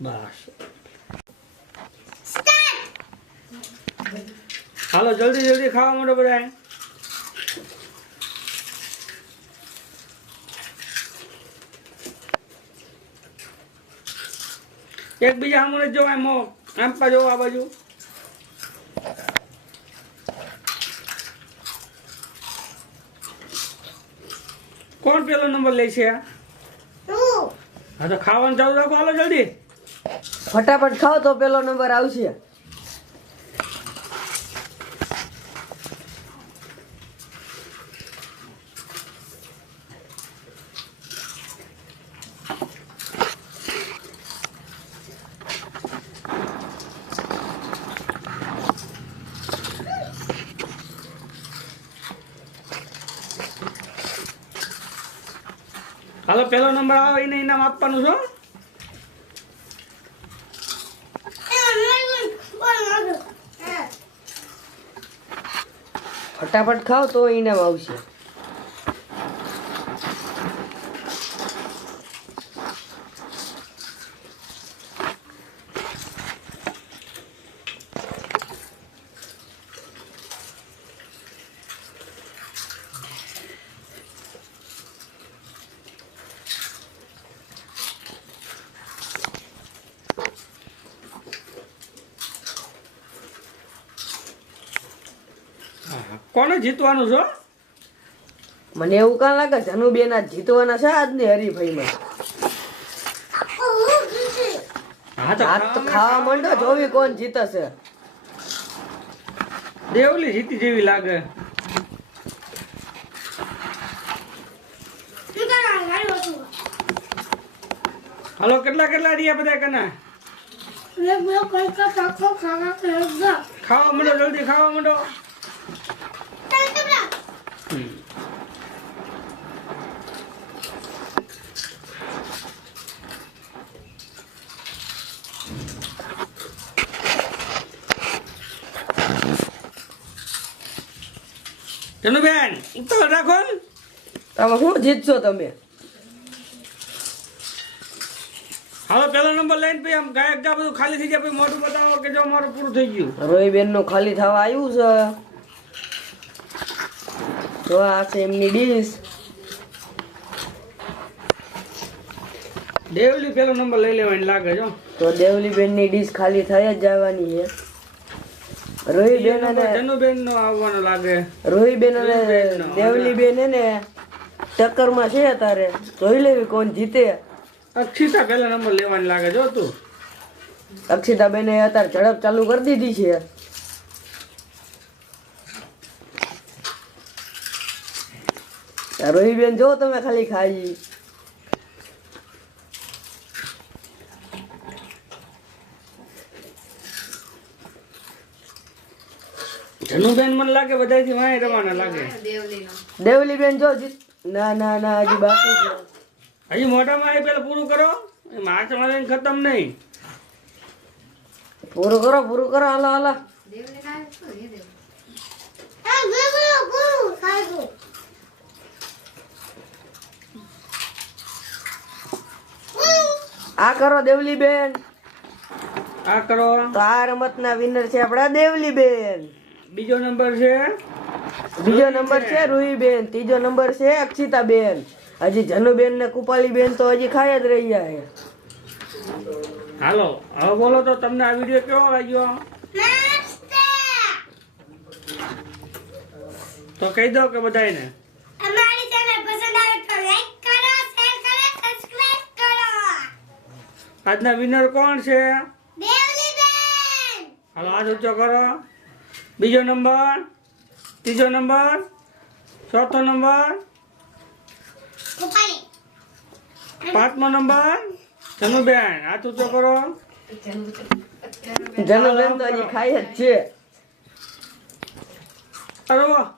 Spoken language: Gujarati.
બસ. હાલો જલ્દી જલ્દી ખાવા માંડો બધા એકબીજા સામે જોવાય મો આંપા જો આ બાજુ. કોણ પેલો નંબર લે છે? હા તો ખાવાનું ચાલુ રાખો. હાલો જલ્દી. ફટાફટ ખાઓ તો પેલો નંબર આવશે. હાલો પેલો નંબર આવે એને ઇનામ આપવાનું છો ફટાફટ ખાઓ તો ઇનામ આવશે. કોને જીતવાનું છો? મને એવું કાં લાગે ધનુબેન આ જીતવાના છે આજની હરીફાઈમાં. હા તો ખાવા માંડો જોવી કોણ જીતે છે. દેવલી જીતી જેવી લાગે. હાલો કેટલા કેટલા રહ્યા બધા કના? ખાવા માંડો જલ્દી ખાવા માંડો. જનુબેન ઉતાવળ રાખો તમે શું જીતશો તમે. હાલો પેલો નંબર લઈને પછી આમ ગાયક ગા બધું ખાલી થઈ જાય પછી મોઢું બતાવો કે જો મારું પૂરું થઈ ગયું. રોહીબેનનું ખાલી થવા આવ્યું છે. તો આ છે એમની ડીશ. દેવલી પેલો નંબર લઈ લેવાની લાગે જો તો દેવલીબેનની ડીશ ખાલી થઈ જ જવાની છે. રોહીબેન અને જનુબેન નો આવવાનો લાગે. રોહીબેન અને. દેવલીબેન એને ટક્કરમાં છે અત્યારે જોઈ લેવી કોણ જીતે. અક્ષિતા પેલા નંબર લેવાની લાગે જો તું. અક્ષિતા બેને અત્યારે ઝડપ ચાલુ કરી દીધી છે. રોહીબેન જો તમે ખાલી ખાઈ. જનુબેન મને લાગે બધાથી વાય રવાના લાગે. દેવલીબેન જો જીત ના ના ના હજી બાકી છે. હજી મોટામાં એ પેલા પૂરું કરો. માર્ચ મારીને ખતમ નહીં. પૂરું કરો પૂરું કરો હાલો હાલો. આ કરો દેવલી બેન આ કરો. તો આ રમતના વિનર છે આપણા દેવલીબેન. બીજો નંબર છે? બીજો નંબર છે રૂહીબેન ત્રીજો નંબર છે અક્ષિતાબેન. હજી જનુબેન ને કુપાલીબેન તો હજી ખાય જ રહી જાય હાલો હવે બોલો તો તમને આ વીડિયો કેવો લાગ્યો? તો કહી દો કે બધાને અમારી ચેનલ પસંદ આવે તો લાઈક કરો શેર કરો સબસ્ક્રાઇબ કરો. આજના વિનર કોણ છે? દેવલીબેન. હાલો હાથ ઊંચો કરો. બીજો નંબર ત્રીજો નંબર ચોથો નંબર પાંચમો નંબર જનુબેન. હાથ ઊંચો કરો. જનુબેન તો હજી ખાઈ જ છે. અરે વાહ.